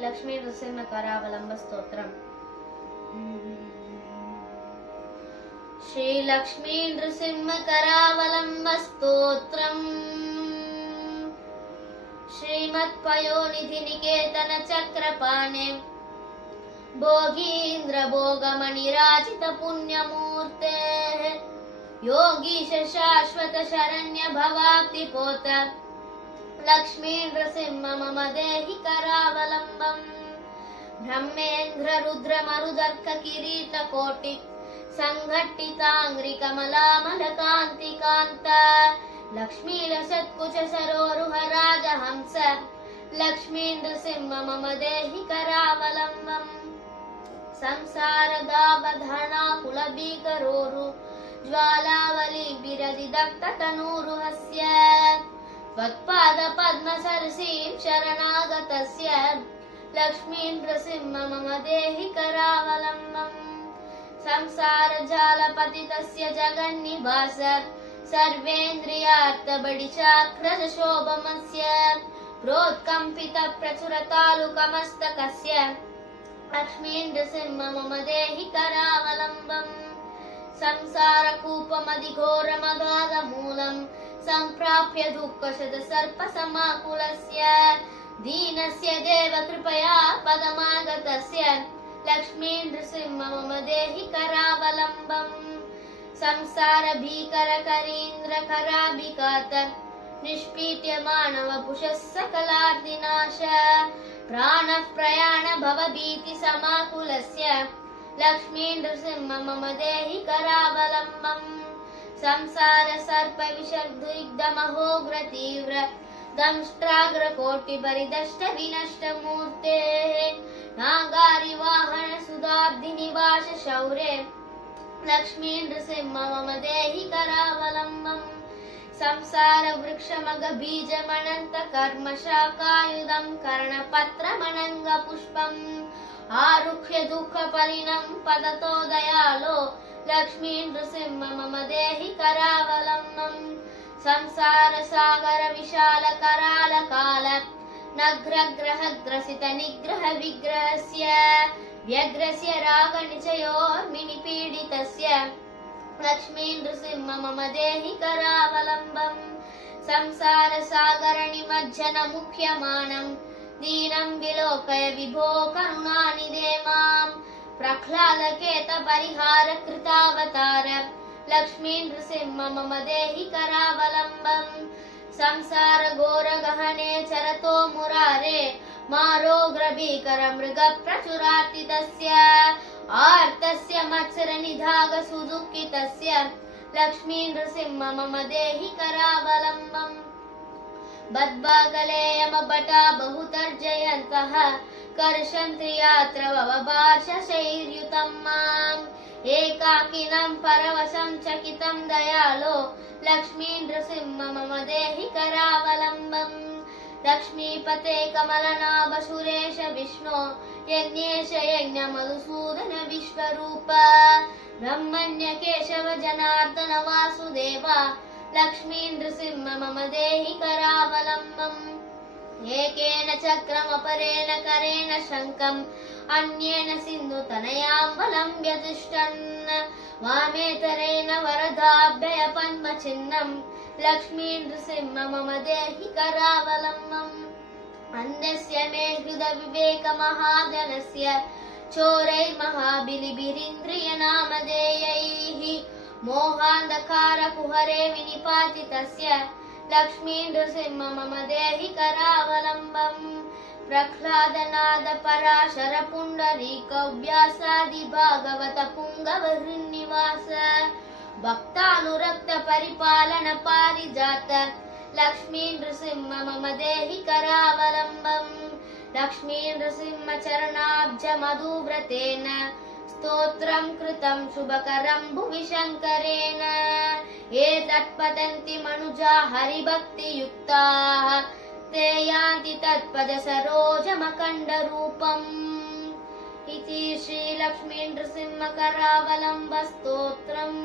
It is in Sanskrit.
लक्ष्मी नृसिंह करावलंब स्तोत्रम्। श्री लक्ष्मी नृसिंह करावलंब स्तोत्रम्। श्रीमत्पयोनिधि निकेतन चक्रपाणे भोगीन्द्र भोगमणिराजित पुण्यमूर्ते योगीश शाश्वत शरण्य भवाब्धिपोत लक्ष्मी नृसिंह मम देहि करावलंबम्। ब्रह्मेन्द्र रुद्र मरुदर्क किरीट कोटि संघट्टितांग्रि कमलामल कांति कांत लक्ष्मी लसत्कुच सरोरुह राजहंस लक्ष्मी नृसिंह मम देहि करावलंबम्। संसारदावधना कुलभीकरोरु ज्वालावली बिरदि दग्ध तनूरुहस्य त्वत्पाद पद्म सरसीं शरणागतस्य लक्ष्मी नृसिंह मम देहि करावलंबम्। संसार जालपतितस्य जगन्निवास सर्वेन्द्रियार्थबडिचाक्रज शोभमस्य प्रोत्कम्पित प्रचुर तालुकमस्तकस्य लक्ष्मी नृसिंह मम देहि करावलंबम्। संसार कूपमधिघोरमगाध मूलम् संप्राप्य दुःखशत सर्प समाकुलस्य दीनस्य देव कृपया पदमागतस्य लक्ष्मी नृसिंह मम देहि करावलंबम्। संसार भीकर करीन्द्र कराभिघात निष्पीड्य मानव पुषः सकलार्दिनाश प्राणः प्रयाण भव भीति समाकुलस्य लक्ष्मी नृसिंह मम देहि करावलंबम्। संसार सर्प विषग्ध महोग्र तीव्र दंष्ट्राग्र कोटि परिदष्ट विनष्ट मूर्ते नागारि वाहन सुधाब्धि निवास शौर्ये लक्ष्मी नृसिंह मम देहि करावलंबम्। संसार वृक्ष मग बीज मनंत कर्म शाखायुधं कर्णपत्र मनंग पुष्पम् आरुह्य दुःख परिणं पदतो दयालो लक्ष्मी नृसिंह मम देहि करावलंबम्। संसार सागर विशाल कराल काल नग्र ग्रह ग्रसित निग्रह विग्रहस्य व्यग्रस्य राग निचयोर्मिनि पीडितस्य लक्ष्मी नृसिंह मम देहि करावलंबम्। संसार सागर निमज्जन मुख्यमानं दीनं विलोकय विभो करुणानिधे माम् प्रह्लादकेत परिहार कृतावतार लक्ष्मी नृसिंह मम देहि करावलंबम्। संसार घोर गहने चरतो मुरारे मारोग्र भीकर मृग प्रचुरार्तितस्य आर्तस्य मत्सर निधाग सुदुःखितस्य लक्ष्मी नृसिंह मम देहि करावलंबम्। बद्बागलेयम बटा बहुतर्जयन्तः कर्षन्त्रियात्र ववभाषशैर्युतं माम् एकाकिनं परवशं चकितं दयालो लक्ष्मी नृसिंह मम देहि करावलंबम्। लक्ष्मीपते कमलनाभ सुरेश विष्णो यज्ञेश यज्ञ मधुसूदन विश्वरूप ब्रह्मण्य केशव जनार्दन वासुदेव लक्ष्मी नृसिंह मम देहि करावलंबम्। एकेन चक्रमपरेण करेण शङ्खम् अन्येन सिन्धुतनयाम्बलम्ब्य तिष्ठन् वामेतरेण वरदाभ्यय पद्मचिह्नं लक्ष्मी नृसिंह मम देहि करावलंबम्। अन्धस्य मे हृद विवेक महाजनस्य चोरैर्महाबिलिभिरिन्द्रिय नामधेयैः मोहान्धकार कुहरे विनिपातितस्य लक्ष्मी नृसिंह मम देहि करावलंबम्। प्रह्लादनाद पराशर पुंडरीक व्यासादि भागवत पुंगव हृन्निवास भक्तानुरक्त परिपालन पारिजात लक्ष्मी नृसिंह मम देहि करावलंबम्। लक्ष्मी नृसिंह चरणाब्ज मधुव्रतेन स्तोत्रं कृतं शुभकरं भुवि शङ्करेण एतत्पतन्ति मनुजा हरिभक्तियुक्ताः ते यान्ति तत्पद सरोजमखण्डरूपम् इति श्री लक्ष्मी नृसिंह करावलंब स्तोत्रम्।